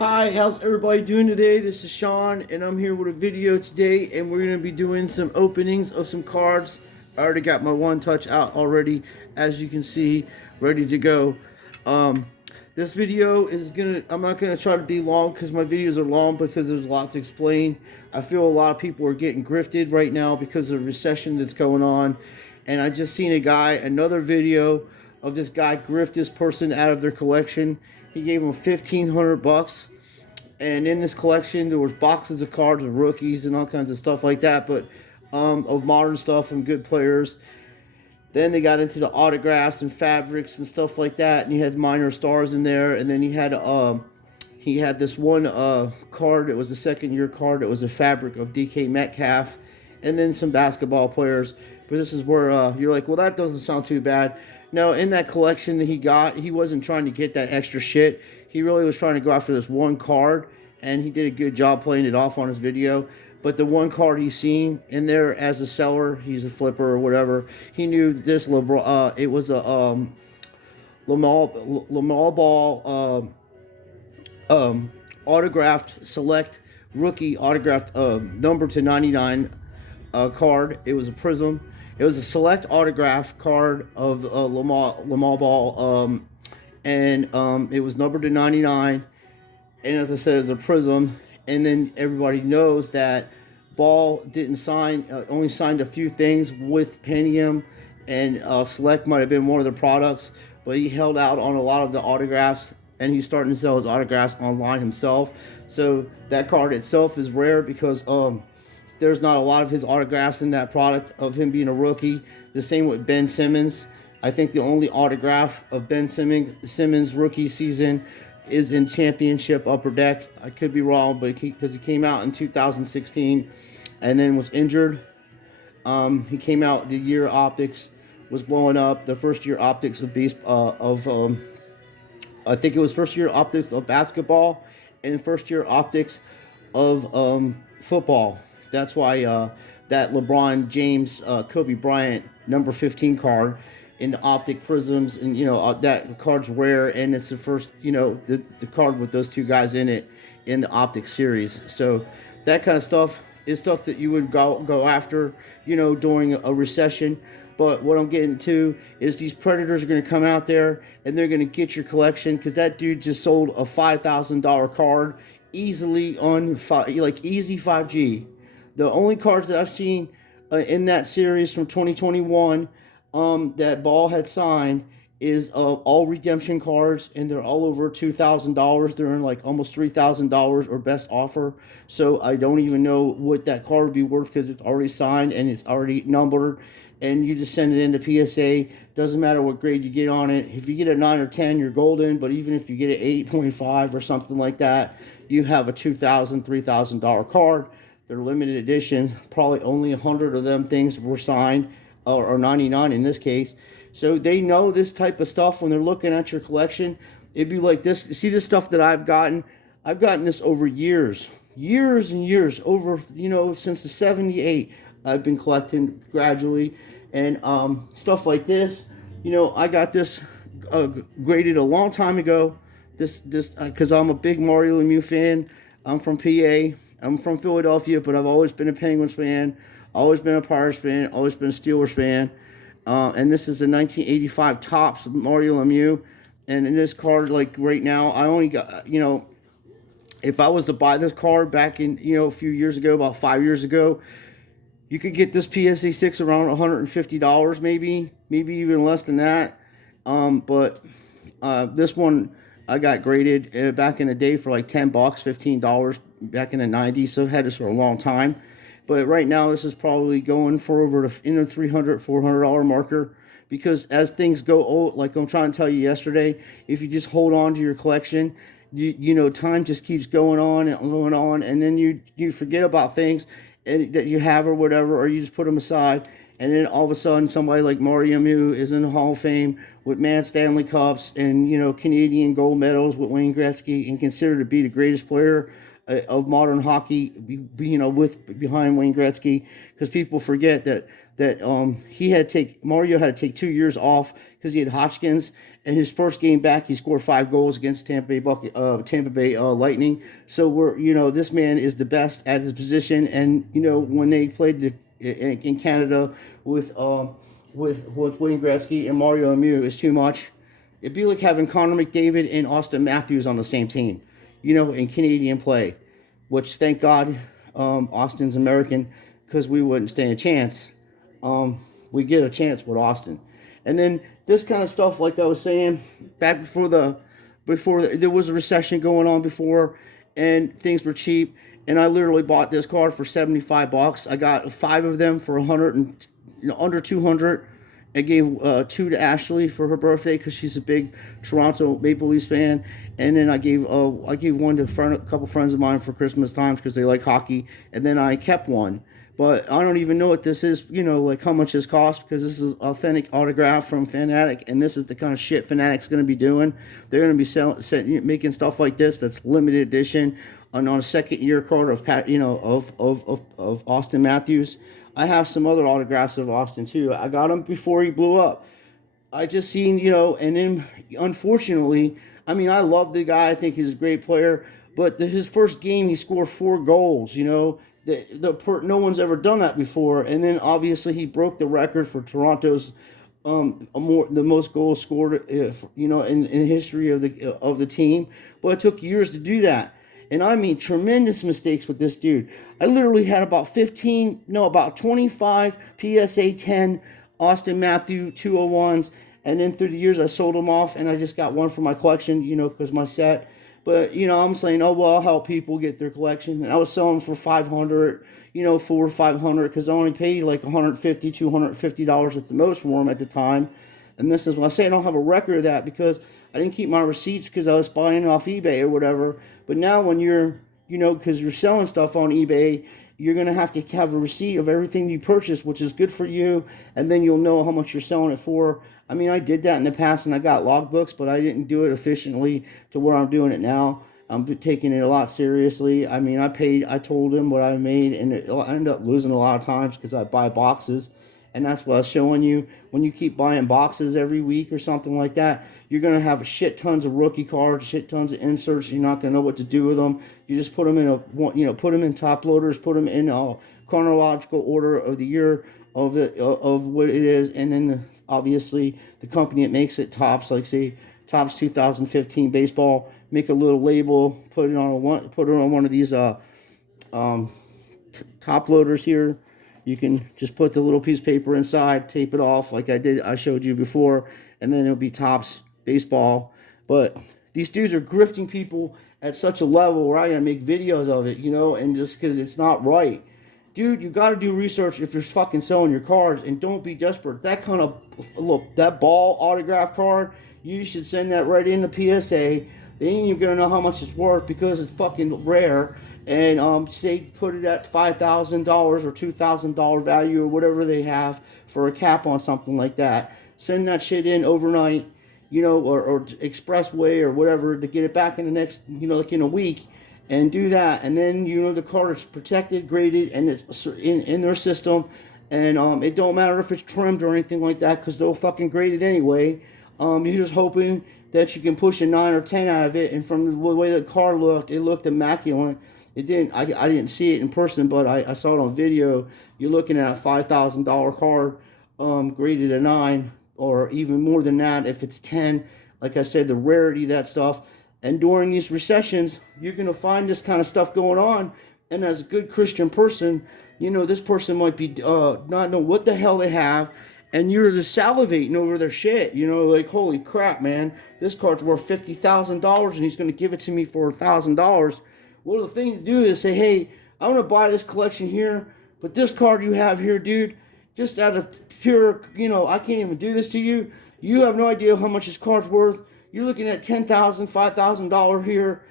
Hi, how's everybody doing today? This is Sean, and I'm here with a video today, and we're going to be doing some openings of some cards. I already got my one touch out already, as you can see, ready to go. Um, this video is I'm not gonna try to be long because my videos are long because there's a lot to explain. I feel a lot of people are getting grifted right now because of the recession that's going on, and I just seen another video of this guy grift this person out of their collection. He gave him $1,500, and in this collection there was boxes of cards of rookies and all kinds of stuff like that, but of modern stuff and good players. Then they got into the autographs and fabrics and stuff like that, and he had minor stars in there. And then he had this one card. It was a second-year card. It was a fabric of DK Metcalf, and then some basketball players. But this is where you're like, well, that doesn't sound too bad. No, in that collection that he wasn't trying to get that extra shit. He really was trying to go after this one card, and he did a good job playing it off on his video. But the one card he's seen in there as a seller, he's a flipper or whatever, he knew this LeBron, it was a Lamar Ball autographed select rookie autographed number to 99 card. It was a prism. It was a select autograph card of Lamar Ball, and it was numbered to 99. And as I said, it's a prism. And then everybody knows that Ball didn't sign, only signed a few things with Pentium, and Select might have been one of the products, but he held out on a lot of the autographs, and he's starting to sell his autographs online himself. So that card itself is rare because there's not a lot of his autographs in that product of him being a rookie. The same with Ben Simmons. I think the only autograph of Ben Simmons rookie season is in Championship Upper Deck. I could be wrong, but because he came out in 2016 and then was injured. He came out the year Optics was blowing up. The first year Optics of I think it was first year Optics of basketball and first year Optics of football. That's why that LeBron James Kobe Bryant number 15 card in the optic prisms, and that card's rare, and it's the first, the card with those two guys in it in the optic series. So that kind of stuff is stuff that you would go after, during a recession. But what I'm getting to is these predators are going to come out there and they're going to get your collection, because that dude just sold a $5,000 card easily on easy 5G. The only cards that I've seen in that series from 2021 that Ball had signed is all redemption cards, and they're all over $2,000. They're in like almost $3,000 or best offer. So I don't even know what that card would be worth, because it's already signed and it's already numbered, and you just send it into PSA. Doesn't matter what grade you get on it. If you get a 9 or 10, you're golden. But even if you get an 8.5 or something like that, you have a $2,000, $3,000 card. They're limited edition. Probably only 100 of them things were signed, or 99 in this case. So they know this type of stuff when they're looking at your collection. It'd be like this. See this stuff that I've gotten this over years and years, over, since the 78. I've been collecting gradually, and stuff like this. I got this graded a long time ago. This because I'm a big Mario Lemieux fan. I'm from PA. I'm from Philadelphia, but I've always been a Penguins fan, always been a Pirates fan, always been a Steelers fan. And this is a 1985 Topps Mario Lemieux. And in this card, like right now, I only got, if I was to buy this card back in, a few years ago, about 5 years ago, you could get this PSA 6 around $150, maybe even less than that. But this one I got graded back in the day for like $10, $15 back in the 90s. So I've had this for a long time. But right now, this is probably going for over the $300, $400 marker, because as things go old, like I'm trying to tell you yesterday, if you just hold on to your collection, time just keeps going on and going on, and then you forget about things that you have or whatever, or you just put them aside, and then all of a sudden somebody like Mario Lemieux is in the Hall of Fame with Man Stanley Cups and Canadian gold medals with Wayne Gretzky, and considered to be the greatest player of modern hockey, with behind Wayne Gretzky, because people forget that Mario had to take 2 years off because he had Hodgkin's, and his first game back he scored 5 goals against Tampa Bay Lightning. So this man is the best at his position, and when they played in Canada with Wayne Gretzky and Mario Lemieux is too much. It'd be like having Connor McDavid and Austin Matthews on the same team, in Canadian play, which thank God Austin's American, because we wouldn't stand a chance. We get a chance with Austin. And then this kind of stuff, like I was saying, back before there was a recession going on before, and things were cheap, and I literally bought this card for $75. I got 5 of them for 100 and under 200. I gave 2 to Ashley for her birthday because she's a big Toronto Maple Leafs fan, and then I gave one to a couple friends of mine for Christmas times because they like hockey, and then I kept one. But I don't even know what this is, like how much this costs, because this is authentic autograph from Fanatic, and this is the kind of shit Fanatic's going to be doing. They're going to be making stuff like this that's limited edition on a second-year card of Austin Matthews. I have some other autographs of Austin too. I got him before he blew up. I just seen, and then unfortunately, I love the guy. I think he's a great player, but his first game he scored 4 goals. No one's ever done that before. And then obviously he broke the record for Toronto's the most goals scored, in history of the team. But it took years to do that. And tremendous mistakes with this dude. I literally had about 25 PSA 10 Austin Matthews 201s. And then through the years, I sold them off. And I just got one for my collection, because my set. But, I'm saying, oh, well, I'll help people get their collection. And I was selling for $500, $400 or $500, because I only paid like $150, $250 at the most for them at the time. And this is why I say I don't have a record of that, because I didn't keep my receipts because I was buying it off eBay or whatever. But now when you're, because you're selling stuff on eBay, you're going to have a receipt of everything you purchased, which is good for you. And then you'll know how much you're selling it for. I did that in the past and I got logbooks, but I didn't do it efficiently to where I'm doing it now. I'm taking it a lot seriously. I told him what I made, and I end up losing a lot of times because I buy boxes. And that's what I was showing you. When you keep buying boxes every week or something like that, you're going to have shit tons of rookie cards, shit tons of inserts. You're not going to know what to do with them. You just put them in top loaders, put them in a chronological order of the year of what it is. And then obviously the company that makes it, Topps, like say Topps 2015 baseball, make a little label, put it on one of these top loaders here. You can just put the little piece of paper inside, tape it off like I showed you before, and then it'll be Topps baseball. But these dudes are grifting people at such a level where I gotta make videos of it, and just because it's not right. Dude, you gotta do research if you're fucking selling your cards, and don't be desperate. That kind of, that ball autograph card, you should send that right into PSA. They ain't even gonna know how much it's worth because it's fucking rare. And say put it at $5,000 or $2,000 value or whatever they have for a cap on something like that. Send that shit in overnight, or expressway or whatever to get it back in the next, like in a week, and do that. And then the card is protected, graded, and it's in their system. And it don't matter if it's trimmed or anything like that, because they'll fucking grade it anyway. You're just hoping that you can push a 9 or 10 out of it. And from the way the card looked, it looked immaculate. It didn't. I didn't see it in person, but I saw it on video. You're looking at a $5,000 card, graded a 9, or even more than that if it's 10. Like I said, the rarity of that stuff. And during these recessions, you're gonna find this kind of stuff going on. And as a good Christian person, this person might be not know what the hell they have, and you're just salivating over their shit. Like, holy crap, man, this card's worth $50,000, and he's gonna give it to me for $1,000. Well, the thing to do is say, hey, I want to buy this collection here, but this card you have here, dude, just out of pure, I can't even do this to you. You have no idea how much this card's worth. You're looking at $10,000, $5,000 here.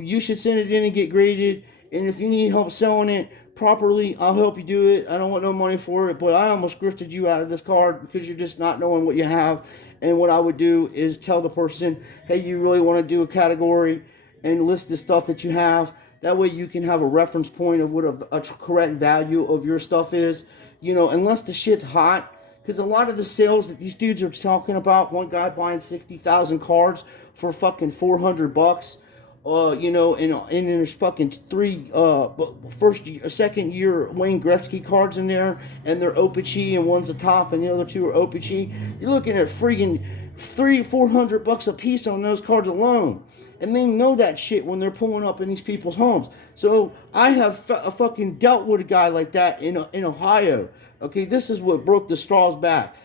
You should send it in and get graded. And if you need help selling it properly, I'll help you do it. I don't want no money for it, but I almost grifted you out of this card because you're just not knowing what you have. And what I would do is tell the person, hey, you really want to do a category, and list the stuff that you have. That way you can have a reference point of what a correct value of your stuff is. Unless the shit's hot. Because a lot of the sales that these dudes are talking about, one guy buying 60,000 cards for fucking $400, and there's fucking second year Wayne Gretzky cards in there, and they're Opichi, and one's the top, and the other two are Opichi. You're looking at freaking $400 a piece on those cards alone. And they know that shit when they're pulling up in these people's homes. So I have fucking dealt with a guy like that in Ohio. Okay, this is what broke the straw's back.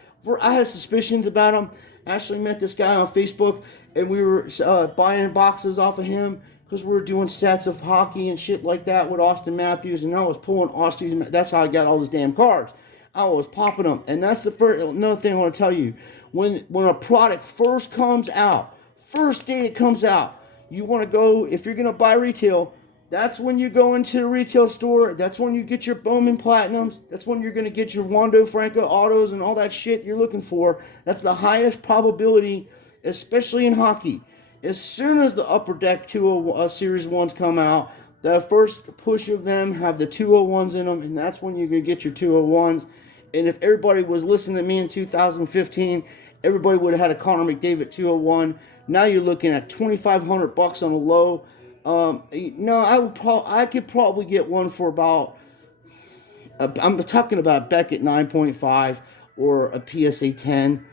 I had suspicions about him. Actually met this guy on Facebook, and we were buying boxes off of him because we were doing sets of hockey and shit like that with Austin Matthews, and I was pulling Austin. That's how I got all those damn cards. I was popping them, and that's another thing I want to tell you. When a product first comes out, first day it comes out, you want to go, if you're going to buy retail, that's when you go into the retail store. That's when you get your Bowman Platinums. That's when you're going to get your Wando Franco autos and all that shit you're looking for. That's the highest probability, especially in hockey. As soon as the Upper Deck Series 1s come out, the first push of them have the 201s in them, and that's when you're going to get your 201s. And if everybody was listening to me in 2015, everybody would have had a Connor McDavid 201. Now you're looking at $2,500 on a low. I could probably get one for about. I'm talking about a Beckett 9.5 or a PSA 10.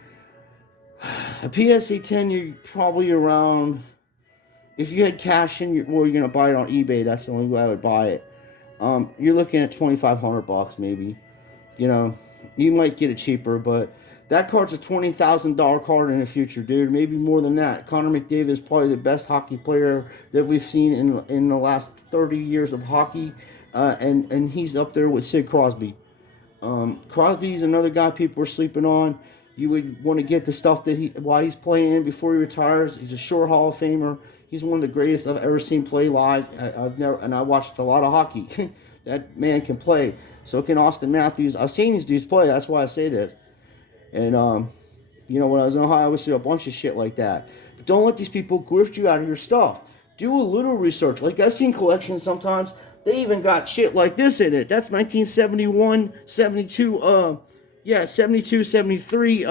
A PSA 10, you're probably around. If you had cash in, you're gonna buy it on eBay. That's the only way I would buy it. You're looking at $2,500 maybe. You might get it cheaper, but that card's a $20,000 card in the future, dude. Maybe more than that. Connor McDavid is probably the best hockey player that we've seen in the last 30 years of hockey, and he's up there with Sid Crosby. Crosby's another guy people are sleeping on. You would want to get the stuff that while he's playing before he retires. He's a sure Hall of Famer. He's one of the greatest I've ever seen play live. I watched a lot of hockey. That man can play. So can Austin Matthews. I've seen these dudes play. That's why I say this. And, when I was in Ohio, I would see a bunch of shit like that. But don't let these people grift you out of your stuff. Do a little research. Like, I've seen collections sometimes. They even got shit like this in it. That's 1971, 72, 72, 73,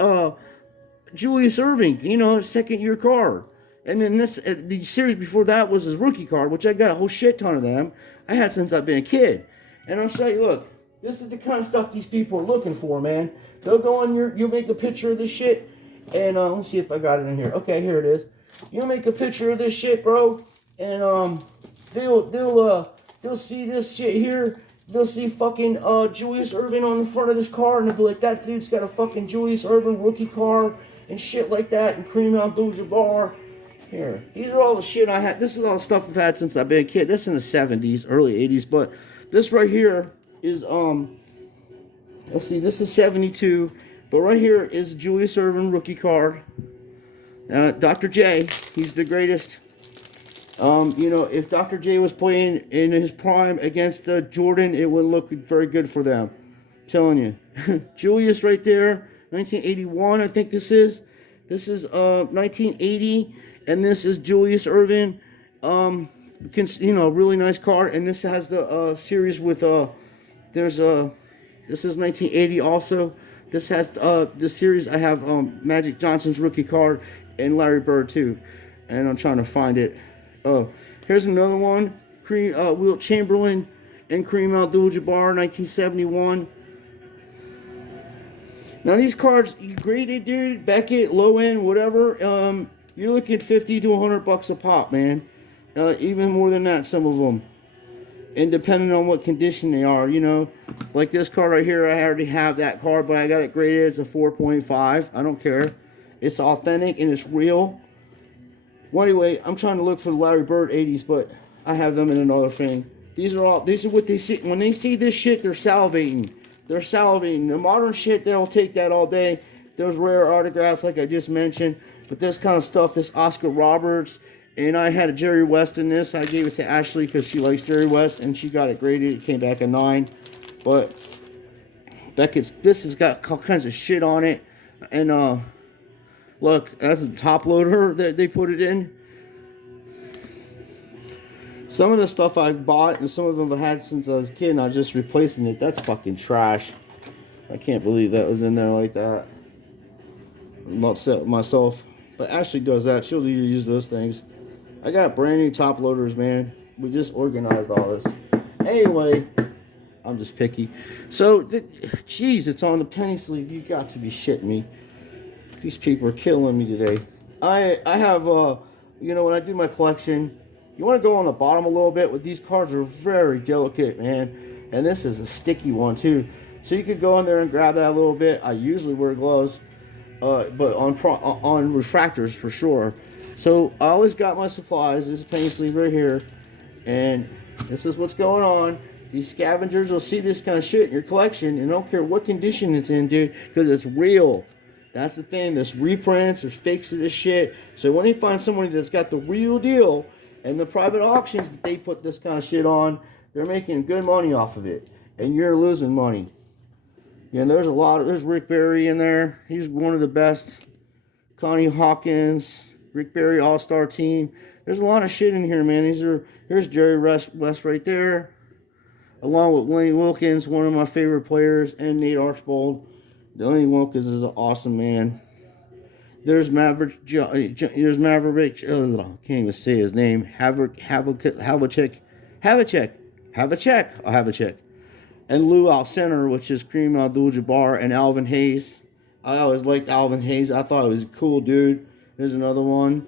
Julius Irvin, second year card. And then the series before that was his rookie card, which I got a whole shit ton of them. I had since I've been a kid. And I'll show you, look, this is the kind of stuff these people are looking for, man. They'll go on you'll make a picture of this shit, and let's see if I got it in here. Okay, here it is. You'll make a picture of this shit, bro, and they'll see this shit here. They'll see fucking Julius Ervin on the front of this car, and they'll be like, that dude's got a fucking Julius Ervin rookie car and shit like that, and Kareem Abdul-Jabbar. Here, these are all the shit I had. This is all the stuff I've had since I've been a kid. This in the 70s, early 80s, but this right here is let's see, this is 72, but right here is Julius Ervin rookie card. Dr. J, he's the greatest. If Dr. J was playing in his prime against Jordan, it wouldn't look very good for them. I'm telling you. Julius right there, 1981, I think this is. This is 1980, and this is Julius Ervin. Really nice card, and this has the series with this is 1980 also. This has the series. I have Magic Johnson's rookie card and Larry Bird too, and I'm trying to find it. Oh, here's another one. Wilt Chamberlain and Kareem Abdul-Jabbar, 1971. Now these cards, you graded, dude, Beckett, low end, whatever. You're looking at $50 to $100 a pop, man. Even more than that, some of them. And depending on what condition they are, like this card right here, I already have that card, but I got it graded as a 4.5. I don't care. It's authentic and it's real. Well, anyway, I'm trying to look for the Larry Bird 80s, but I have them in another thing. These are what they see. When they see this shit, they're salivating. They're salivating. The modern shit, they'll take that all day. Those rare autographs, like I just mentioned. But this kind of stuff, this Oscar Roberts, and I had a Jerry West in this. I gave it to Ashley because she likes Jerry West, and she got it graded. It came back a 9. But this has got all kinds of shit on it. And look, that's a top loader that they put it in. Some of the stuff I bought and some of them I had since I was a kid and I was just replacing it. That's fucking trash. I can't believe that was in there like that. I'm upset with myself. But Ashley does that. She'll use those things. I got brand new top loaders, man. We just organized all this. Anyway, I'm just picky. So, jeez, it's on the penny sleeve. You got to be shitting me. These people are killing me today. I have, you know, when I do my collection, you want to go on the bottom a little bit. With these cards are very delicate, man. And this is a sticky one, too. So you could go in there and grab that a little bit. I usually wear gloves. But on refractors for sure. So I always got my supplies. This is penny sleeve right here, and this is what's going on. These scavengers will see this kind of shit in your collection, and don't care what condition it's in, dude, because it's real. That's the thing. There's reprints, there's fakes of this shit. So when you find somebody that's got the real deal, and the private auctions that they put this kind of shit on, they're making good money off of it, and you're losing money. Yeah, there's Rick Barry in there. He's one of the best. Connie Hawkins, Rick Barry All-Star Team. There's a lot of shit in here, man. Here's Jerry West right there. Along with Willie Wilkins, one of my favorite players, and Nate Archbold. Willie Wilkins is an awesome man. There's Maverick, I can't even say his name. Havlicek. And Lou out center, which is Kareem Abdul-Jabbar and Alvin Hayes. I always liked Alvin Hayes. I thought he was a cool dude. There's another one.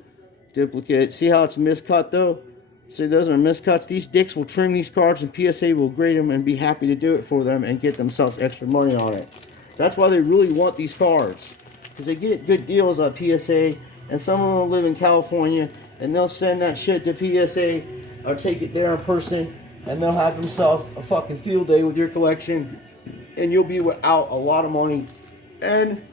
Duplicate. See how it's miscut, though? See, those are miscuts. These dicks will trim these cards, and PSA will grade them and be happy to do it for them and get themselves extra money on it. That's why they really want these cards. Because they get good deals on PSA, and some of them live in California, and they'll send that shit to PSA or take it there in person. And they'll have themselves a fucking field day with your collection. And you'll be without a lot of money. And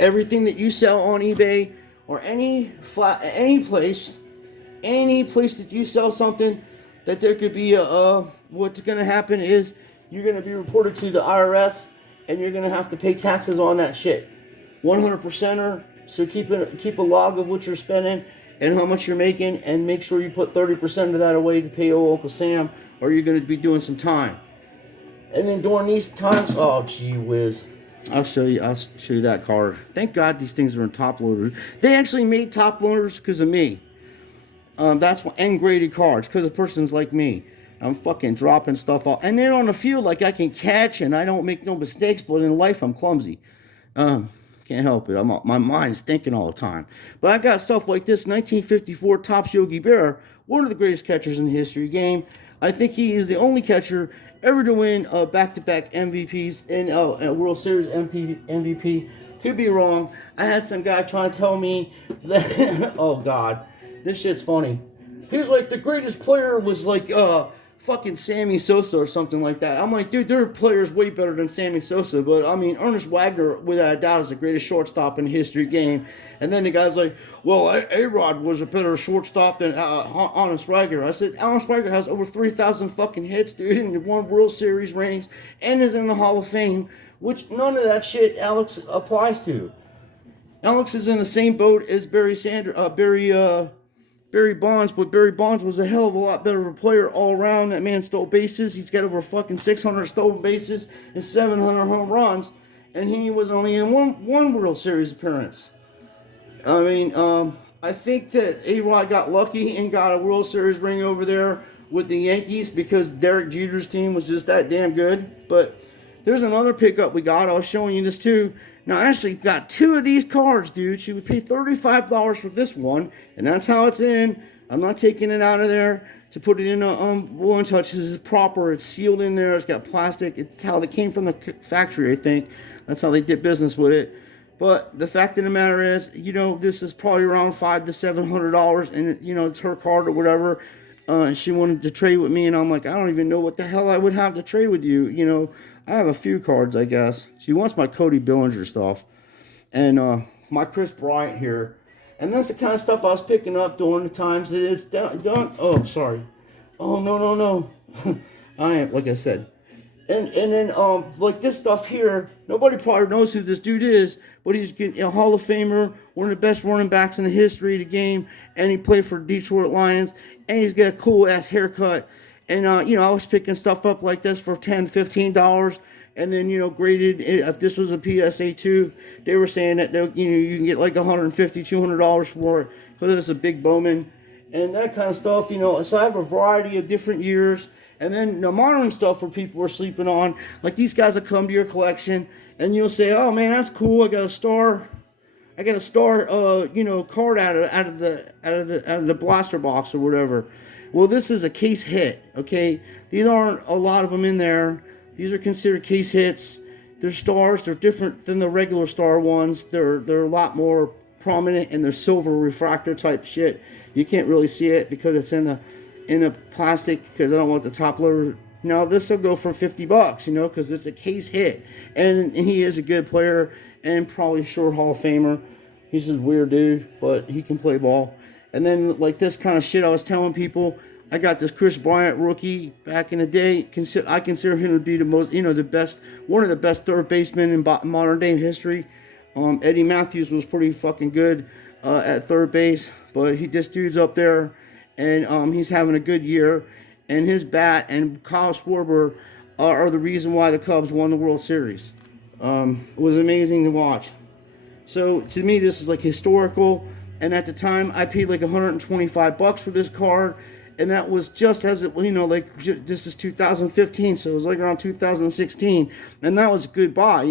everything that you sell on eBay or any place that you sell something, that there could be what's going to happen is you're going to be reported to the IRS and you're going to have to pay taxes on that shit. 100%er. So keep a log of what you're spending and how much you're making, and make sure you put 30% of that away to pay old Uncle Sam, or you're going to be doing some time. And then during these times, oh gee whiz, I'll show you that card. Thank God these things are in top loaders. They actually made top loaders because of me. That's why, and graded cards because of persons like me. I'm fucking dropping stuff off, and then on the field, like, I can catch and I don't make no mistakes, but in life I'm clumsy. Can't help it. My mind's thinking all the time. But I got stuff like this. 1954 Topps Yogi Berra, one of the greatest catchers in the history of the game. I think he is the only catcher ever to win back-to-back MVPs in a World Series MVP. Could be wrong. I had some guy trying to tell me that, oh God, this shit's funny. He's like, the greatest player was like fucking Sammy Sosa or something like that. I'm like, dude, there are players way better than Sammy Sosa, but I mean, Ernest Wagner, without a doubt, is the greatest shortstop in the history of the game. And then the guy's like, well, A-Rod was a better shortstop than Ernest Wagner. I said, Ernest Wagner has over 3,000 fucking hits, dude, and won World Series rings, and is in the Hall of Fame, which none of that shit Alex applies to. Alex is in the same boat as Barry Bonds, but Barry Bonds was a hell of a lot better of a player all around. That man stole bases. He's got over fucking 600 stolen bases and 700 home runs, and he was only in one World Series appearance. I mean, I think that A-Rod got lucky and got a World Series ring over there with the Yankees because Derek Jeter's team was just that damn good. But there's another pickup we got. I was showing you this too. Now, I actually got two of these cards, dude. She would pay $35 for this one, and that's how it's in. I'm not taking it out of there to put it in a One Touch. This is proper. It's sealed in there. It's got plastic. It's how they came from the factory, I think. That's how they did business with it. But the fact of the matter is, you know, this is probably around $500 to $700, and, you know, it's her card or whatever. And she wanted to trade with me, and I'm like, I don't even know what the hell I would have to trade with you, you know. I have a few cards, I guess. She wants my Cody Bellinger stuff. And my Chris Bryant here. And that's the kind of stuff I was picking up during the times that it's done. Oh, sorry. Oh, no. I am, like I said, And then like this stuff here, nobody probably knows who this dude is, but he's a Hall of Famer, one of the best running backs in the history of the game, and he played for Detroit Lions, and he's got a cool ass haircut. And I was picking stuff up like this for $10, $15, and then graded. If this was a PSA 2, they were saying that you can get like $150, $200 for it because it's a big Bowman and that kind of stuff. So I have a variety of different years. And then the modern stuff where people are sleeping on, like these guys will come to your collection, and you'll say, "Oh man, that's cool. I got a star card out of the blaster box or whatever." Well, this is a case hit. Okay, these aren't a lot of them in there. These are considered case hits. They're stars. They're different than the regular star ones. They're a lot more prominent, and they're silver refractor type shit. You can't really see it because it's in the plastic, because I don't want the top loader. Now this will go for $50, because it's a case hit, and he is a good player and probably short Hall of Famer. He's just a weird dude, but he can play ball. And then like this kind of shit I was telling people, I got this Chris Bryant rookie back in the day. I consider him to be the most, the best, one of the best third basemen in modern day history. Eddie Matthews was pretty fucking good at third base, but this dude's up there. And he's having a good year, and his bat and Kyle Schwarber are the reason why the Cubs won the World Series. It was amazing to watch. So to me, this is like historical. And at the time, I paid like $125 for this card, and that was just as it, this is 2015, so it was like around 2016, and that was a good buy,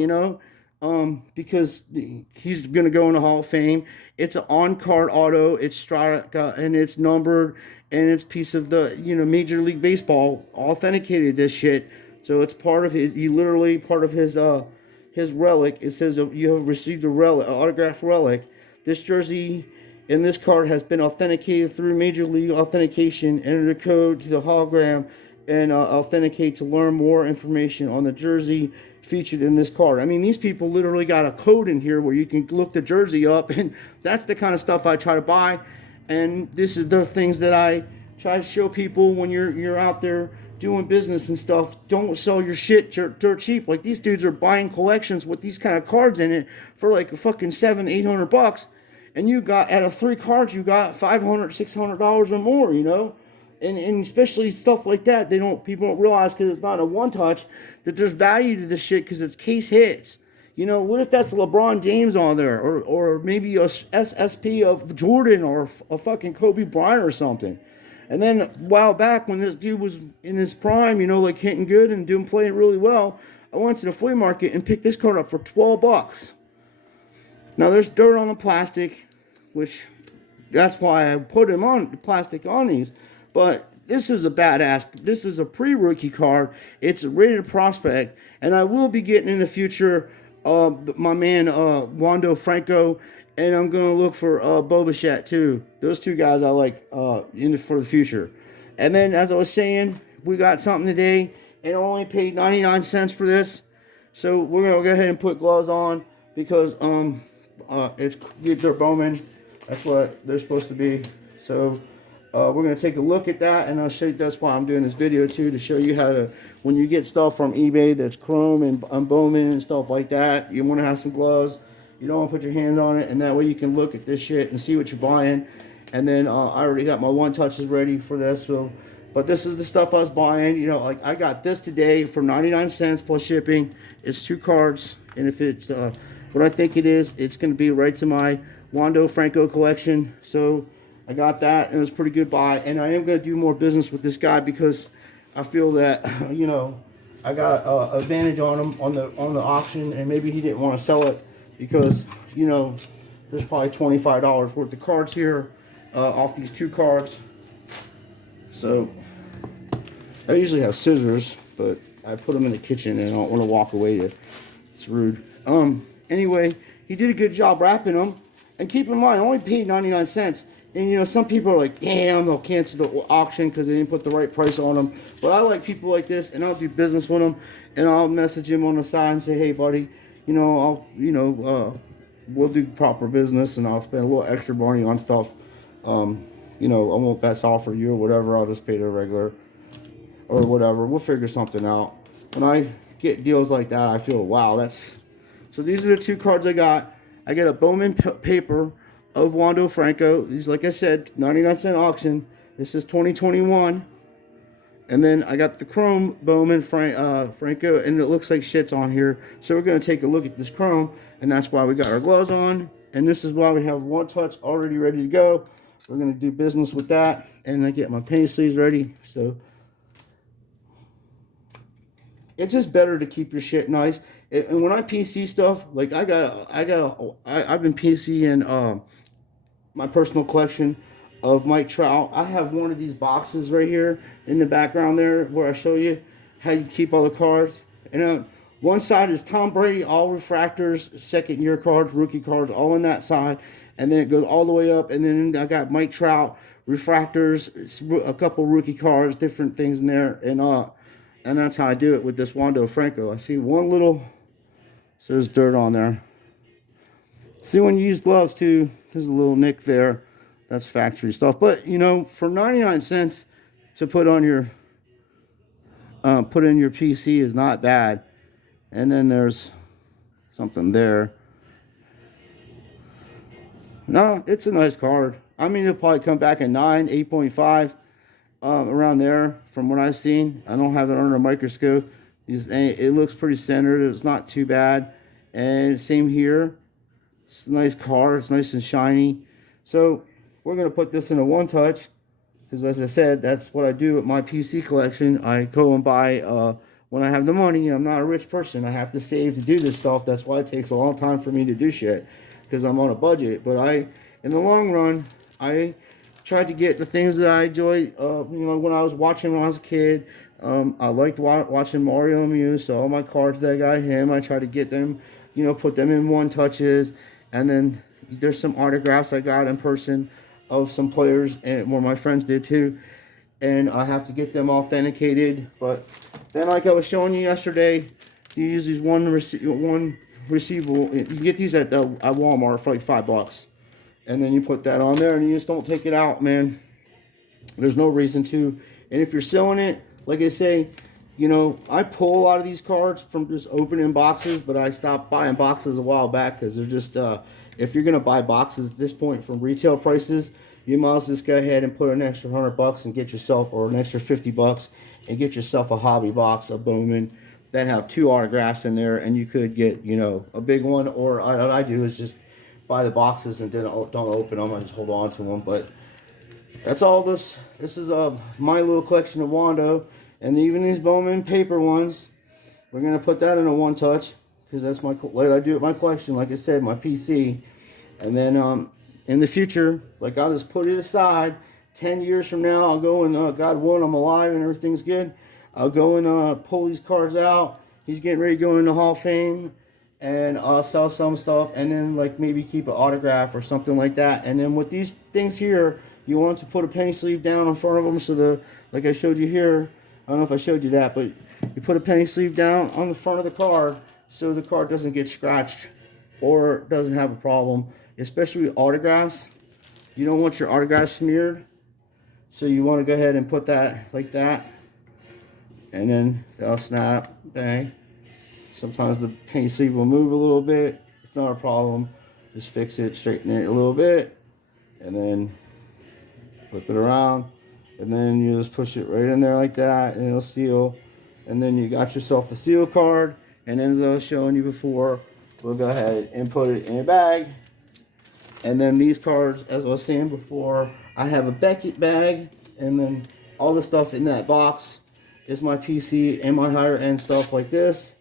because he's going to go in the Hall of Fame. It's an on-card auto. It's and it's numbered, and it's piece of the Major League Baseball authenticated this shit. So it's part of his relic. It says you have received a relic, an autographed relic. This jersey and this card has been authenticated through Major League authentication. Enter the code to the hologram and authenticate to learn more information on the jersey featured in this card. I mean, these people literally got a code in here where you can look the jersey up, and that's the kind of stuff I try to buy. And this is the things that I try to show people when you're out there doing business and stuff. Don't sell your shit dirt cheap. Like these dudes are buying collections with these kind of cards in it for like a fucking $700-800, and you got out of 3 cards you got $500-600 or more, And especially stuff like that, people don't realize, because it's not a one touch, that there's value to this shit because it's case hits. What if that's LeBron James on there, or maybe a SSP of Jordan, or a fucking Kobe Bryant or something. And then a while back when this dude was in his prime, like hitting good and playing really well, I went to the flea market and picked this card up for $12. Now there's dirt on the plastic, which that's why I put him on the plastic on these. But this is a badass. This is a pre-rookie card. It's a rated prospect, and I will be getting in the future my man Wando Franco, and I'm gonna look for Bo Bichette too. Those 2 guys I like for the future. And then, as I was saying, we got something today, and I only paid 99 cents for this. So we're gonna go ahead and put gloves on because it's Julius Bowman. That's what they're supposed to be. So. We're going to take a look at that, and I'll show you. That's why I'm doing this video too, to show you how to, when you get stuff from eBay that's chrome and Bowman and stuff like that, you want to have some gloves. You don't want to put your hands on it, and that way you can look at this shit and see what you're buying. And then I already got my one touches ready for this. So, but this is the stuff I was buying. Like I got this today for 99 cents plus shipping. It's 2 cards, and if it's what I think it is, it's going to be right to my Wando Franco collection. So. I got that, and it was a pretty good buy. And I am going to do more business with this guy because I feel that, I got an advantage on him on the auction, and maybe he didn't want to sell it because, there's probably $25 worth of cards here off these 2 cards. So I usually have scissors, but I put them in the kitchen, and I don't want to walk away. It's rude. Anyway, he did a good job wrapping them. And keep in mind, I only paid 99 cents. And some people are like, damn, they'll cancel the auction because they didn't put the right price on them. But I like people like this, and I'll do business with them, and I'll message him on the side and say, hey, buddy, we'll do proper business, and I'll spend a little extra money on stuff. I won't best offer you or whatever. I'll just pay the regular or whatever. We'll figure something out. when I get deals like that, I feel, wow, that's... So these are the two cards I got. I get a Bowman paper of Wander Franco. These, like I said, 99-cent auction. This is 2021. And then I got the Chrome Bowman Franco, and it looks like shit's on here. So we're going to take a look at this Chrome, and that's why we got our gloves on. And this is why we have One Touch already ready to go. We're going to do business with that, and I get my paint sleeves ready. So it's just better to keep your shit nice. And when I PC stuff, like I've been PCing my personal collection of Mike Trout. I have one of these boxes right here in the background there where I show you how you keep all the cards. And one side is Tom Brady, all refractors, second year cards, rookie cards, all in that side. And then it goes all the way up. And then I got Mike Trout, refractors, a couple rookie cards, different things in there. And that's how I do it with this Wander Franco. I see one little, so there's dirt on there. See, when you use gloves too, there's a little nick there. That's factory stuff. But, you know, for 99 cents to put on your, put in your PC is not bad. And then there's something there. No, it's a nice card. I mean, it'll probably come back at 9, 8.5, around there from what I've seen. I don't have it under a microscope. It looks pretty centered. It's not too bad. And same here. It's a nice card. It's nice and shiny. So we're going to put this in a One Touch, because as I said, that's what I do with my PC collection. I go and buy when I have the money. I'm not a rich person. I have to save to do this stuff. That's why it takes a long time for me to do shit, because I'm on a budget. But in the long run, I tried to get the things that I enjoy. You know, when I was a kid, I liked watching Mario Muse. So all my cards that I got him, I try to get them, you know, put them in One Touches. And then there's some autographs I got in person of some players, and one of my friends did too, and I have to get them authenticated. But then, like I was showing you yesterday, you use these one receivable. You get these at Walmart for like $5, and then you put that on there, and you just don't take it out, man. There's no reason to. And if you're selling it, like I say, you know, I pull a lot of these cards from just opening boxes, but I stopped buying boxes a while back because they're just, if you're going to buy boxes at this point from retail prices, you might as well just go ahead and put an extra $100 and get yourself, or an extra $50 and get yourself a hobby box of Bowman that have 2 autographs in there, and you could get, you know, a big one. Or what I do is just buy the boxes and then don't open them. I just hold on to them. But that's all this. This is my little collection of Wando. And even these Bowman paper ones, we're going to put that in a One Touch, because that's like I do with my collection, like I said, my PC. And then in the future, like I'll just put it aside. 10 years from now, I'll go and, God willing, I'm alive and everything's good, I'll go and pull these cards out. He's getting ready to go into Hall of Fame, and I'll sell some stuff, and then like maybe keep an autograph or something like that. And then with these things here, you want to put a penny sleeve down in front of them, so like I showed you here, I don't know if I showed you that, but you put a penny sleeve down on the front of the card so the card doesn't get scratched or doesn't have a problem, especially with autographs. You don't want your autograph smeared, so you want to go ahead and put that like that, and then they'll snap, bang. Sometimes the penny sleeve will move a little bit. It's not a problem. Just fix it, straighten it a little bit, and then flip it around. And then you just push it right in there like that, and it'll seal. And then you got yourself a seal card. And then, as I was showing you before, we'll go ahead and put it in a bag. And then these cards, as I was saying before, I have a Beckett bag. And then all the stuff in that box is my PC and my higher end stuff like this.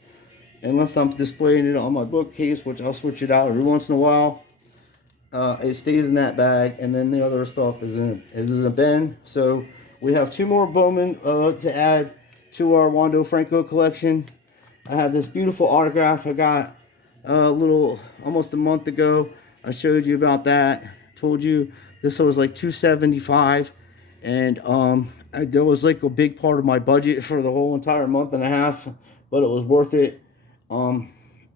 Unless I'm displaying it on my bookcase, which I'll switch it out every once in a while. It stays in that bag, and then the other stuff is in a bin. So we have 2 more Bowman to add to our Wander Franco collection. I have this beautiful autograph I got almost a month ago. I showed you about that. Told you this was like $275, and that was like a big part of my budget for the whole entire month and a half, but it was worth it.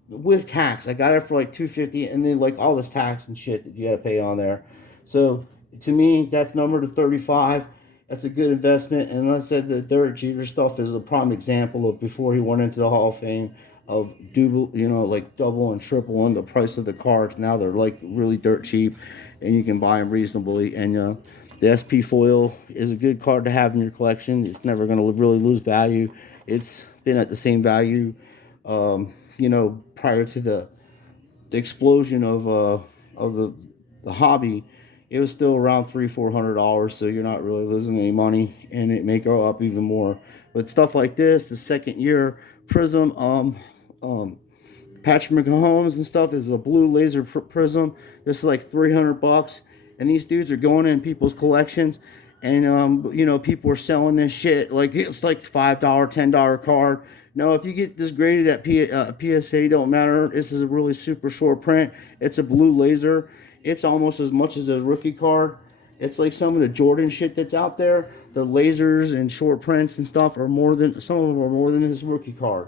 With tax, I got it for like $250, and then like all this tax and shit that you gotta pay on there. So to me, that's numbered to $35. That's a good investment. And I said the Derek Jeter stuff is a prime example of before he went into the Hall of Fame of double, like double and triple on the price of the cards. Now they're like really dirt cheap, and you can buy them reasonably. And the SP foil is a good card to have in your collection. It's never going to really lose value. It's been at the same value, prior to the explosion of the hobby. It was still around $300-400, so you're not really losing any money, and it may go up even more. But stuff like this, the second year Prism, Patrick Mahomes and stuff is a blue laser prism. This is like $300, and these dudes are going in people's collections, and people are selling this shit like it's like $5, $10 card. No, if you get this graded at PSA, don't matter. This is a really super short print. It's a blue laser. It's almost as much as a rookie card. It's like some of the Jordan shit that's out there. The lasers and short prints and stuff are more than some of them are more than his rookie card.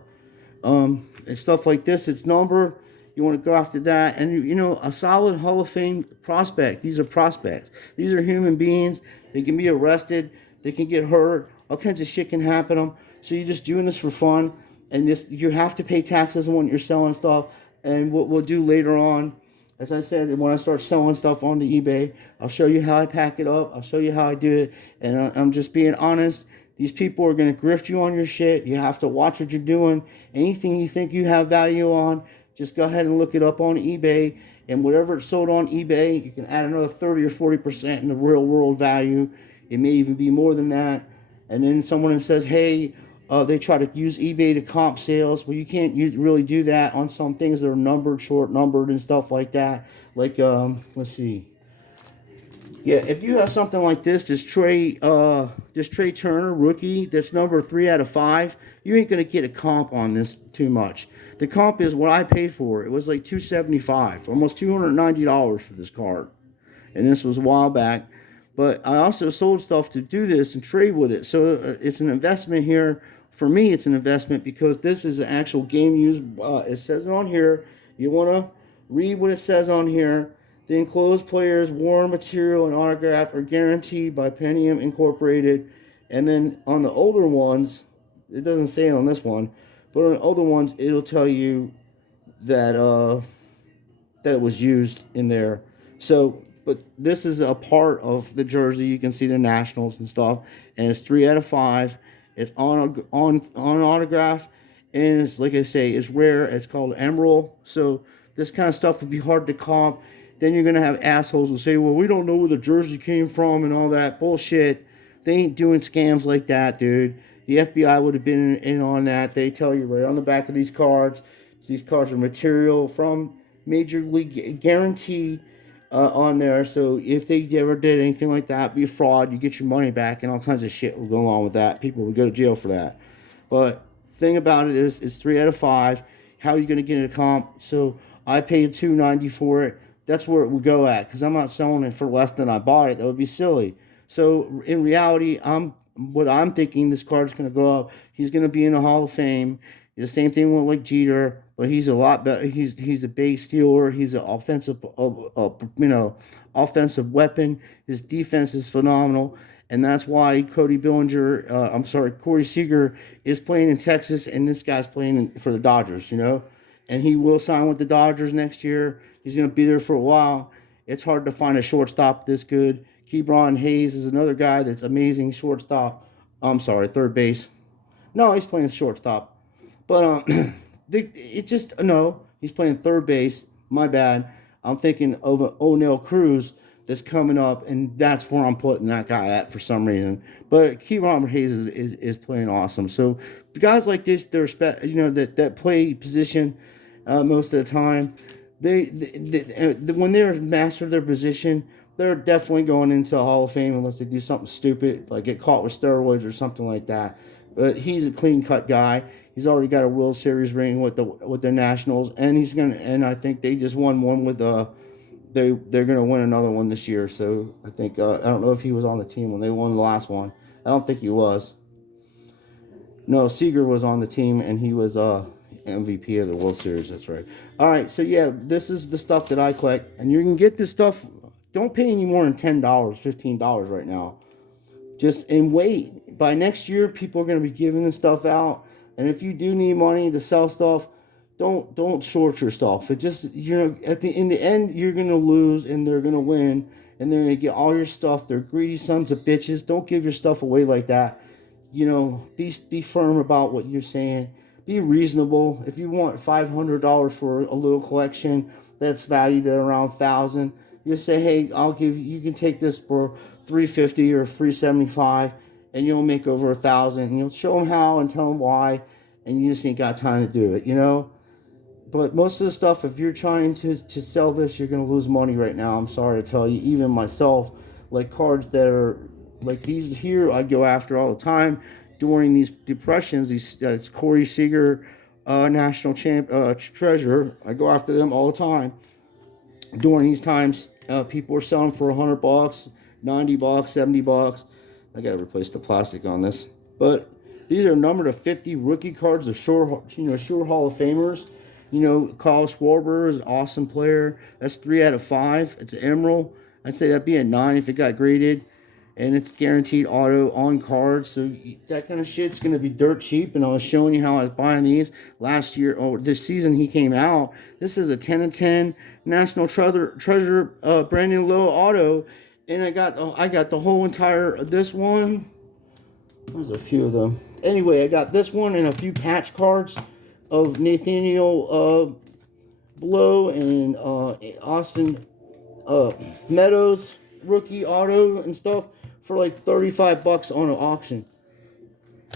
And stuff like this, it's numbered. You want to go after that, and a solid Hall of Fame prospect. These are prospects. These are human beings. They can be arrested. They can get hurt. All kinds of shit can happen to them. So you're just doing this for fun, and you have to pay taxes when you're selling stuff. And what we'll do later on, as I said, when I start selling stuff onto eBay, I'll show you how I pack it up. I'll show you how I do it, and I'm just being honest. These people are going to grift you on your shit. You have to watch what you're doing. Anything you think you have value on, just go ahead and look it up on eBay. And whatever it's sold on eBay, you can add another 30 or 40% in the real world value. It may even be more than that. And then someone says, hey, they try to use eBay to comp sales. Well, you can't really do that on some things that are numbered, short numbered, and stuff like that. Like, let's see. Yeah, if you have something like this Trey Turner rookie that's number 3 out of 5, you ain't gonna get a comp on this too much. The comp is what I paid for. It was like $275, almost $290 for this card, and this was a while back. But I also sold stuff to do this and trade with it, so it's an investment here. For me, it's an investment because this is an actual game use. It says it on here. You wanna read what it says on here. The enclosed players' worn material and autograph are guaranteed by Pentium Incorporated. And then on the older ones, it doesn't say it on this one, but on the older ones, it'll tell you that that it was used in there. So, but this is a part of the jersey. You can see the Nationals and stuff, and it's 3 out of 5. It's on autograph, and it's like I say, it's rare. It's called Emerald. So this kind of stuff would be hard to comp. Then you're going to have assholes who say, well, we don't know where the jersey came from and all that bullshit. They ain't doing scams like that, dude. The FBI would have been in on that. They tell you right on the back of these cards. These cards are material from Major League Guarantee on there. So if they ever did anything like that, be a fraud, you get your money back, and all kinds of shit will go along with that. People would go to jail for that. But the thing about it is, it's 3 out of 5. How are you going to get a comp? So I paid $290 for it. That's where it would go at, because I'm not selling it for less than I bought it. That would be silly. So in reality, I'm thinking this card's going to go up. He's going to be in the Hall of Fame. The same thing with like Jeter, but he's a lot better. He's a base stealer. He's an offensive weapon. His defense is phenomenal, and that's why Corey Seager is playing in Texas, and this guy's playing for the Dodgers. And he will sign with the Dodgers next year. He's going to be there for a while. It's hard to find a shortstop this good. Kebron Hayes is another guy that's amazing shortstop. I'm sorry, third base. No, he's playing shortstop. But he's playing third base. My bad. I'm thinking of an O'Neal Cruz that's coming up, and that's where I'm putting that guy at for some reason. But Kebron Hayes is playing awesome. So guys like this, that play position most of the time. When they're master of their position, they're definitely going into the Hall of Fame unless they do something stupid, like get caught with steroids or something like that. But he's a clean-cut guy. He's already got a World Series ring with the Nationals, and I think they just won one with they're gonna win another one this year. So I think I don't know if he was on the team when they won the last one. I don't think he was. No, Seager was on the team, and he was MVP of the World Series. That's right. All right, so yeah, this is the stuff that I collect, and you can get this stuff. Don't pay any more than $10, $15 right now. Just and wait. By next year, people are going to be giving this stuff out. And if you do need money to sell stuff, don't short your stuff. It just in the end you're going to lose and they're going to win and they're going to get all your stuff. They're greedy sons of bitches. Don't give your stuff away like that. Be firm about what you're saying. Be reasonable. If you want $500 for a little collection that's valued at around $1,000, you say, hey, you can take this for $350 or $375, and you'll make over $1,000. And you'll show them how and tell them why, and you just ain't got time to do it, But most of the stuff, if you're trying to sell this, you're going to lose money right now. I'm sorry to tell you. Even myself, like cards that are like these here, I go after all the time during these depressions. These Corey Seager, national treasure. I go after them all the time. During these times, people are selling for $100, $90, $70. I gotta replace the plastic on this. But these are numbered to 50 rookie cards of sure Hall of Famers. Kyle Schwarber is an awesome player. That's 3 out of 5. It's an emerald. I'd say that'd be a 9 if it got graded. And it's guaranteed auto on cards. So that kind of shit's going to be dirt cheap. And I was showing you how I was buying these last year. Or this season he came out. This is a 10 of 10 National Treasure brand new low auto. And I got the whole entire, this one. There's a few of them. Anyway, I got this one and a few patch cards of Nathaniel Blow and Austin Meadows rookie auto and stuff for like $35 on an auction.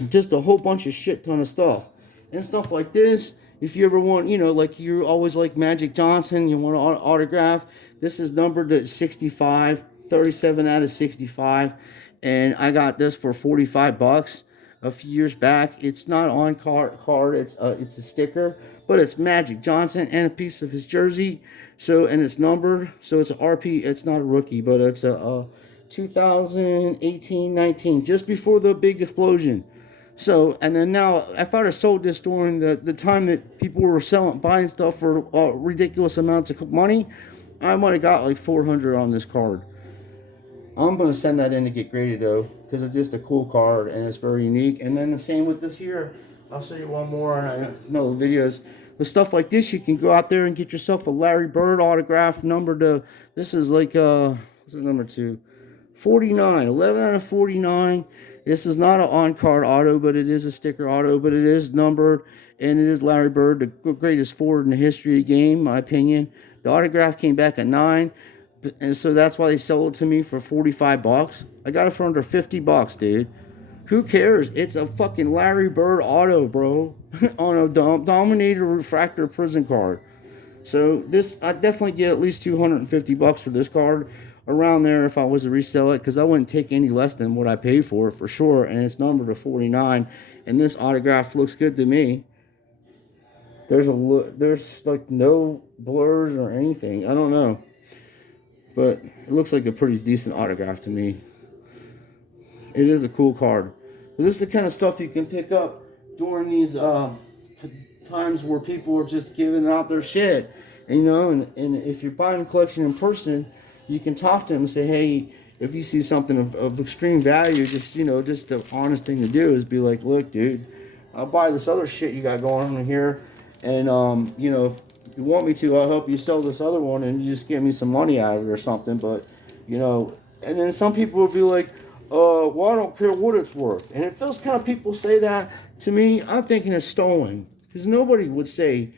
Just a whole bunch of shit ton of stuff and stuff like this. If you ever want, like you always like Magic Johnson, you want an autograph. This is numbered to 65, 37 out of 65, and I got this for $45 a few years back. It's not on card. It's a sticker, but it's Magic Johnson and a piece of his jersey. So, and it's numbered. So it's a RP. It's not a rookie, but it's a 2018-19, just before the big explosion. So, and then now, if I'd have sold this during the time that people were buying stuff for ridiculous amounts of money, I might have got like $400 on this card. I'm going to send that in to get graded though, because it's just a cool card and it's very unique. And then the same with this here. I'll show you one more. I know the videos. With stuff like this, you can go out there and get yourself a Larry Bird autograph number to, this is like, what's the number 2? 49, 11 out of 49. This is not an on-card auto, but it is a sticker auto, but it is numbered, and it is Larry Bird, the greatest forward in the history of the game, in my opinion. The autograph came back at 9, and so that's why they sold it to me for $45. I got it for under $50, dude. Who cares? It's a fucking Larry Bird auto, bro, on a Dominator Refractor prison card. So this, I'd definitely get at least $250 for this card. Around there if I was to resell it, because I wouldn't take any less than what I paid for it for sure. And it's numbered to 49, and this autograph looks good to me. There's like no blurs or anything. I don't know, but it looks like a pretty decent autograph to me. It is a cool card. But this is the kind of stuff you can pick up during these times where people are just giving out their shit, and if you're buying a collection in person, you can talk to them and say, hey, if you see something of extreme value, just the honest thing to do is be like, look, dude, I'll buy this other shit you got going on here, and if you want me to, I'll help you sell this other one, and you just give me some money out of it or something. But and then some people will be like, well, I don't care what it's worth. And if those kind of people say that to me, I'm thinking it's stolen, because nobody would say,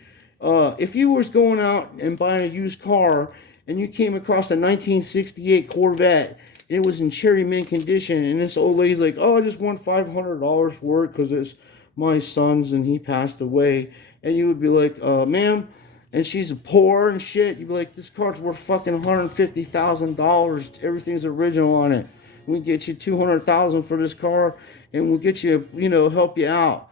if you was going out and buying a used car and you came across a 1968 Corvette, and it was in cherry mint condition, and this old lady's like, oh, I just want $500 for it because it's my son's and he passed away. And you would be like, ma'am, and she's poor and shit. You'd be like, this car's worth fucking $150,000. Everything's original on it. We get you $200,000 for this car, and we'll get you, help you out.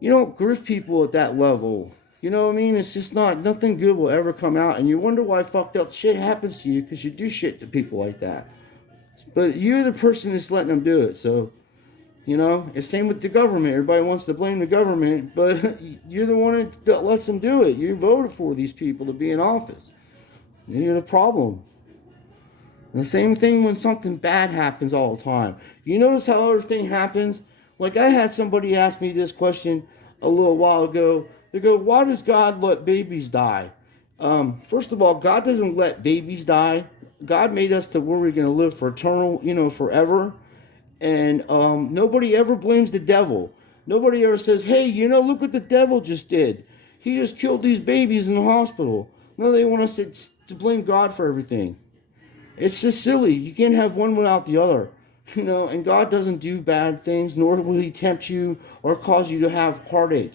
You don't grift people at that level. You know what I mean? It's just nothing good will ever come out. And you wonder why fucked up shit happens to you, because you do shit to people like that. But you're the person that's letting them do it. So, it's same with the government. Everybody wants to blame the government, but you're the one that lets them do it. You voted for these people to be in office. You're the problem. And the same thing when something bad happens all the time. You notice how everything happens? Like I had somebody ask me this question a little while ago. They go, why does God let babies die? First of all, God doesn't let babies die. God made us to where we're going to live for eternal, forever. And nobody ever blames the devil. Nobody ever says, hey, look what the devil just did. He just killed these babies in the hospital. No, they want us to blame God for everything. It's just silly. You can't have one without the other. And God doesn't do bad things, nor will he tempt you or cause you to have heartache.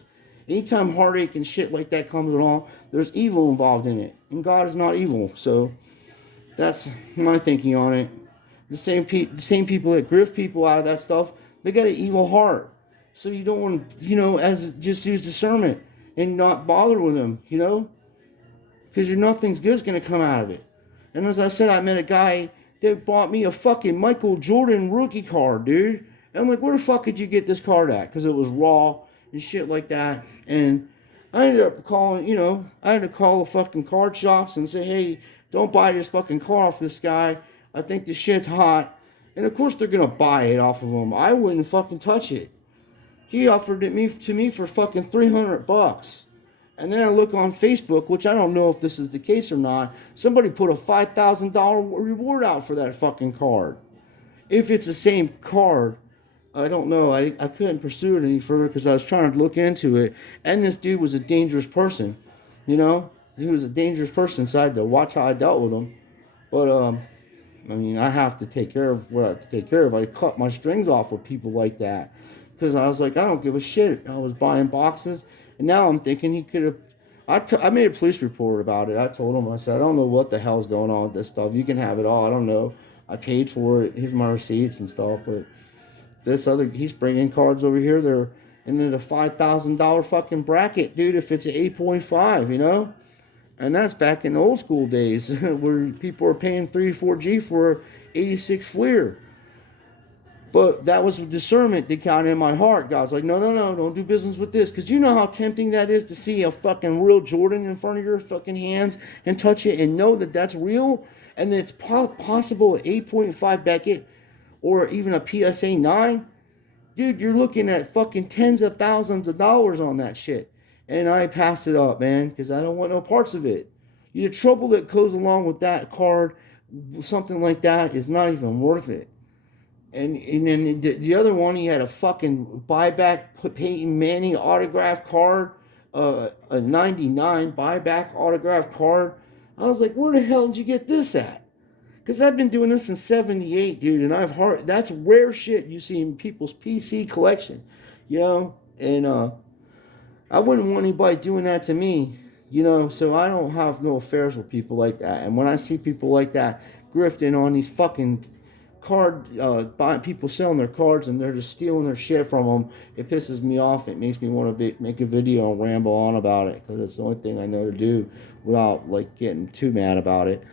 Anytime heartache and shit like that comes along, there's evil involved in it. And God is not evil. So that's my thinking on it. The same people that grift people out of that stuff, they got an evil heart. So you don't want to, just use discernment and not bother with them, because nothing good's going to come out of it. And as I said, I met a guy that bought me a fucking Michael Jordan rookie card, dude. And I'm like, where the fuck did you get this card at? Because it was raw and shit like that. And I ended up calling, I had to call the fucking card shops and say, hey, don't buy this fucking car off this guy. I think this shit's hot. And of course they're going to buy it off of him. I wouldn't fucking touch it. He offered it to me for fucking $300. And then I look on Facebook, which I don't know if this is the case or not. Somebody put a $5,000 reward out for that fucking card. If it's the same card, I don't know. I couldn't pursue it any further because I was trying to look into it. And this dude was a dangerous person. He was a dangerous person, so I had to watch how I dealt with him. But, I have to take care of what I have to take care of. I cut my strings off with people like that. Because I was like, I don't give a shit. I was buying boxes. And now I'm thinking he could have... I made a police report about it. I told him, I said, I don't know what the hell's going on with this stuff. You can have it all. I don't know. I paid for it. Here's my receipts and stuff. But he's bringing cards over here. They're in the $5,000 fucking bracket, dude, if it's an 8.5, And that's back in the old school days where people were paying 3-4G for 86 Fleer. But that was discernment that got in my heart. God's like, no, don't do business with this. Because you know how tempting that is to see a fucking real Jordan in front of your fucking hands and touch it and know that that's real. And that it's possible at 8.5 Beckett or even a PSA 9. Dude, you're looking at fucking tens of thousands of dollars on that shit. And I passed it up, man, because I don't want no parts of it. The trouble that goes along with that card, something like that, is not even worth it. And then the other one, he had a fucking buyback Peyton Manning autograph card, a 99 buyback autograph card. I was like, where the hell did you get this at? Because I've been doing this since 78, dude, and that's rare shit you see in people's PC collection, and I wouldn't want anybody doing that to me, so I don't have no affairs with people like that. And when I see people like that grifting on these fucking buying people selling their cards and they're just stealing their shit from them, it pisses me off. It makes me want to make a video and ramble on about it because it's the only thing I know to do without getting too mad about it.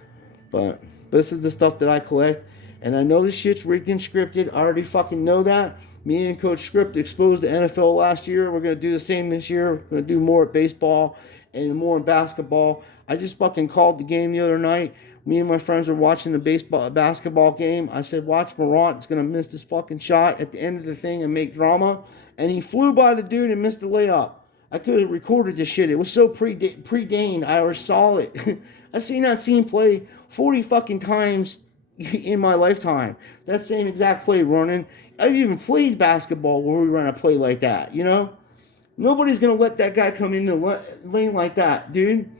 But this is the stuff that I collect, and I know this shit's rigged and scripted. I already fucking know that. Me and Coach Script exposed the NFL last year. We're going to do the same this year. We're going to do more at baseball and more in basketball. I just fucking called the game the other night. Me and my friends were watching the basketball game. I said, watch Bryant. It's going to miss this fucking shot at the end of the thing and make drama. And he flew by the dude and missed the layup. I could have recorded this shit. It was so predained. I already saw it. I seen that scene play 40 fucking times in my lifetime. That same exact play running. I've even played basketball where we ran a play like that, Nobody's going to let that guy come in the lane like that, dude.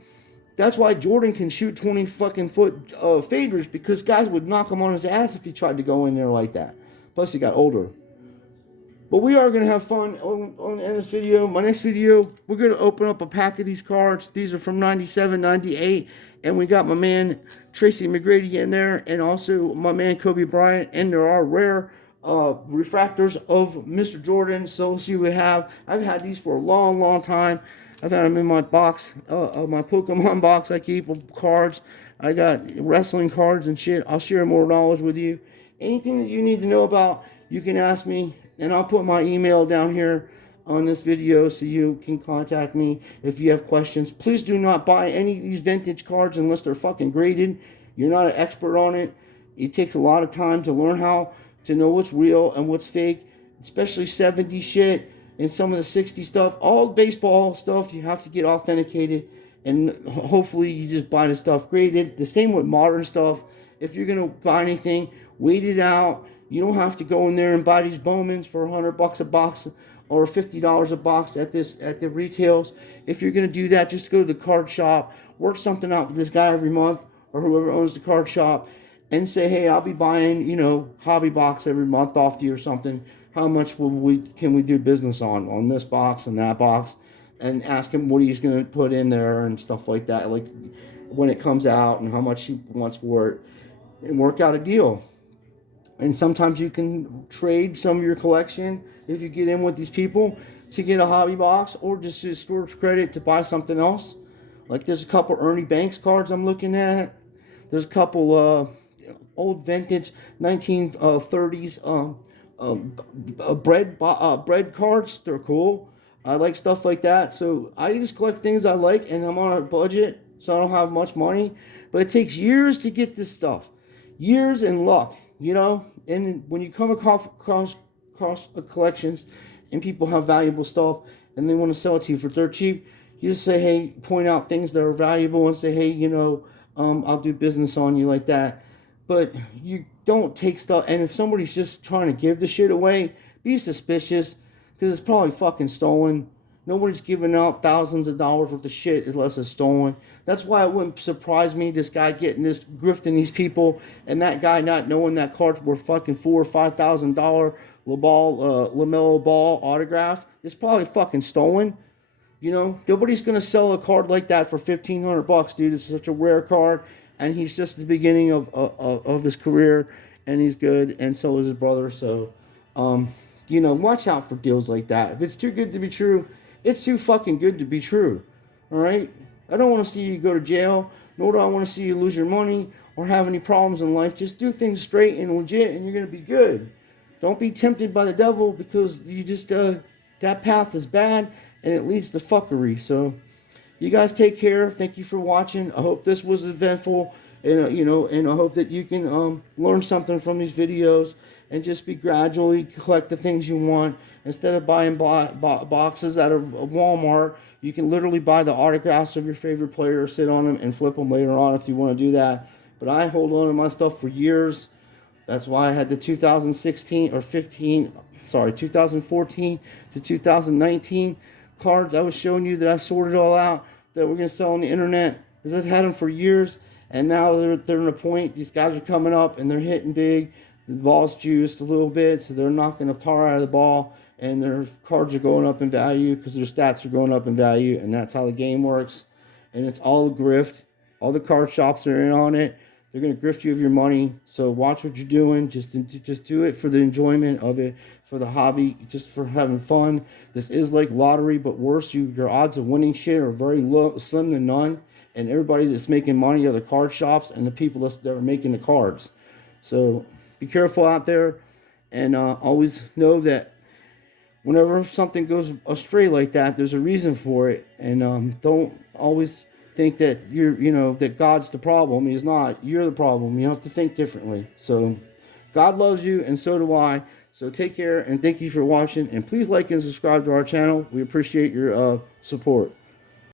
That's why Jordan can shoot 20 fucking foot faders, because guys would knock him on his ass if he tried to go in there like that. Plus, he got older. But we are going to have fun in this video. My next video, we're going to open up a pack of these cards. These are from 97, 98. And we got my man Tracy McGrady in there. And also my man Kobe Bryant. And there are rare refractors of Mr. Jordan. So we'll see what we have. I've had these for a long, long time. I've had them in my box, my Pokemon box I keep of cards. I got wrestling cards and shit. I'll share more knowledge with you. Anything that you need to know about, you can ask me. And I'll put my email down here on this video so you can contact me if you have questions. Please do not buy any of these vintage cards unless they're fucking graded. You're not an expert on it. It takes a lot of time to learn how to know what's real and what's fake, especially 70 shit and some of the 60 stuff. All baseball stuff, you have to get authenticated, and hopefully you just buy the stuff graded. The same with modern stuff. If you're going to buy anything, wait it out. You don't have to go in there and buy these Bowmans for $100 a box or $50 a box at the retails. If you're going to do that, just go to the card shop, work something out with this guy every month or whoever owns the card shop, and say, hey, I'll be buying, hobby box every month off you or something. How much can we do business on this box and that box? And ask him what he's going to put in there and stuff like that, like when it comes out and how much he wants for it, and work out a deal. And sometimes you can trade some of your collection if you get in with these people to get a hobby box, or just to storage credit to buy something else. Like there's a couple Ernie Banks cards I'm looking at. There's a couple old vintage 1930s bread cards. They're cool. I like stuff like that. So I just collect things I like, and I'm on a budget, so I don't have much money. But it takes years to get this stuff. Years and luck, and when you come across collections and people have valuable stuff and they want to sell it to you for dirt cheap, you just say, hey, point out things that are valuable and say, hey, I'll do business on you like that. But you don't take stuff, and if somebody's just trying to give the shit away, be suspicious, because it's probably fucking stolen. Nobody's giving out thousands of dollars worth of shit unless it's stolen. That's why it wouldn't surprise me, this guy getting this, grifting these people, and that guy not knowing that cards were fucking $4,000 or $5,000 LaMelo Ball autograph. It's probably fucking stolen. Nobody's gonna sell a card like that for $1,500, dude. It's such a rare card, and he's just at the beginning of his career, and he's good, and so is his brother. So, watch out for deals like that. If it's too good to be true, it's too fucking good to be true. All right? I don't want to see you go to jail, nor do I want to see you lose your money or have any problems in life. Just do things straight and legit, and you're going to be good. Don't be tempted by the devil, because you just, that path is bad, and it leads to fuckery. So, you guys take care. Thank you for watching. I hope this was eventful, and, and I hope that you can learn something from these videos, and just be gradually collect the things you want. Instead of buying boxes out of Walmart, you can literally buy the autographs of your favorite player, sit on them, and flip them later on if you want to do that. But I hold on to my stuff for years. That's why I had the 2014 to 2019 cards I was showing you that I sorted all out that we're going to sell on the internet, because I've had them for years, and now they're in a point. These guys are coming up, and they're hitting big. The ball's juiced a little bit, so they're knocking the tar out of the ball, and their cards are going up in value because their stats are going up in value, and that's how the game works. And it's all a grift. All the card shops are in on it. They're going to grift you of your money. So watch what you're doing. Just do it for the enjoyment of it, for the hobby, just for having fun. This is like lottery, but worse. Your odds of winning shit are very low, slim to none. And everybody that's making money are the card shops and the people that are making the cards. So be careful out there, and always know that whenever something goes astray like that, there's a reason for it. And don't always think that that God's the problem. He's not. You're the problem. You have to think differently. So God loves you, and so do I. So take care, and thank you for watching. And please like and subscribe to our channel. We appreciate your support.